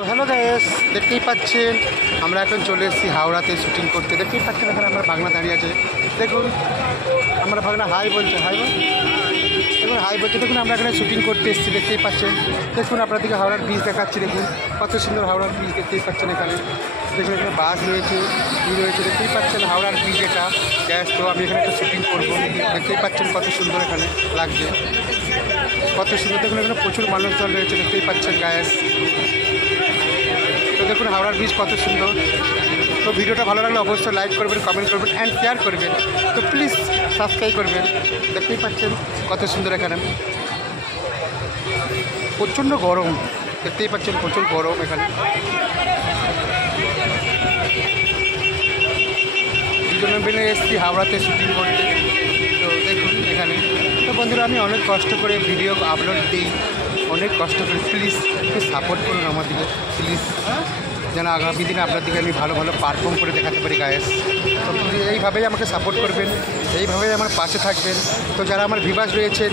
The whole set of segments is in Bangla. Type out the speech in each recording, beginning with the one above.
তো হ্যালো গাইস, দেখতেই পাচ্ছেন আমরা এখন চলে এসেছি হাওড়াতে শুটিং করতে। দেখতেই পাচ্ছেন এখানে আমরা বাংলা দাঁড়িয়ে আছে। দেখুন আমরা ভাগনা হাই বলছে, হাই বল, দেখুন হাই বলছে। দেখুন আমরা এখানে শুটিং করতে এসেছি, দেখতেই পাচ্ছেন। দেখুন আপনাদেরকে হাওড়ার ব্রিজ দেখাচ্ছি। দেখুন কত সুন্দর হাওড়ার ব্রিজ দেখতেই পাচ্ছেন। এখানে দেখুন এখানে বাস রয়েছে, ই রয়েছে, দেখতেই পাচ্ছেন হাওড়ার ব্রিজ এটা গ্যাস। তো আমি এখানে একটা শুটিং করবো, দেখতেই পাচ্ছেন কত সুন্দর এখানে লাগছে, কত সুন্দর। দেখুন এখানে প্রচুর মানুষজন রয়েছে, দেখতেই পাচ্ছেন গ্যাস। তো দেখুন হাওড়ার ব্রিজ কত সুন্দর। তো ভিডিওটা ভালো লাগলে অবশ্যই লাইক করবেন, কমেন্ট করবেন অ্যান্ড শেয়ার করবেন। তো প্লিজ সাবস্ক্রাইব করবেন। দেখতেই পাচ্ছেন কত সুন্দর এখানে। প্রচণ্ড গরম, দেখতেই পাচ্ছেন প্রচুর গরম এখানে। দুজনে মিলে এসেছি হাওড়াতে শুটিং করতে। তো দেখুন এখানে। তো বন্ধুরা আমি অনেক কষ্ট করে ভিডিও আপলোড দিই, অনেক কষ্ট করে। প্লিজ একটু সাপোর্ট করুন আমাদেরকে প্লিজ, যেন আগামী দিনে আপনার দিকে আমি ভালো ভালো পারফর্ম করে দেখাতে পারি গায়েস। তো এইভাবেই আমাকে সাপোর্ট করবেন, এইভাবেই আমার পাশে থাকবেন। তো যারা আমার ভিউয়ার্স রয়েছেন,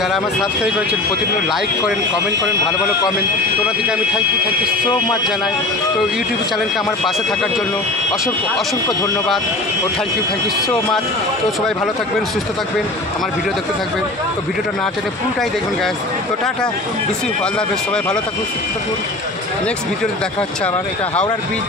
যারা আমার সাবস্ক্রাইব রয়েছেন, প্রতিদিন লাইক করেন, কমেন্ট করেন, ভালো ভালো কমেন্ট, তো ওনাদেরকে আমি থ্যাংক ইউ সো মাচ জানাই। তো ইউটিউব চ্যানেলকে আমার পাশে থাকার জন্য অসংখ্য অসংখ্য ধন্যবাদ ও থ্যাংক ইউ সো মাচ। তো সবাই ভালো থাকবেন, সুস্থ থাকবেন, আমার ভিডিও দেখতে থাকবেন। তো ভিডিওটা না টেনে পুরোটাই দেখুন গাইস। তো টাটা, বেশি আল্লাহ হাফেজ, সবাই ভালো থাকুন, সুস্থ থাকুন। নেক্সট ভিডিওতে দেখা হচ্ছে আবার। এটা হাওড়ার ব্রিজ।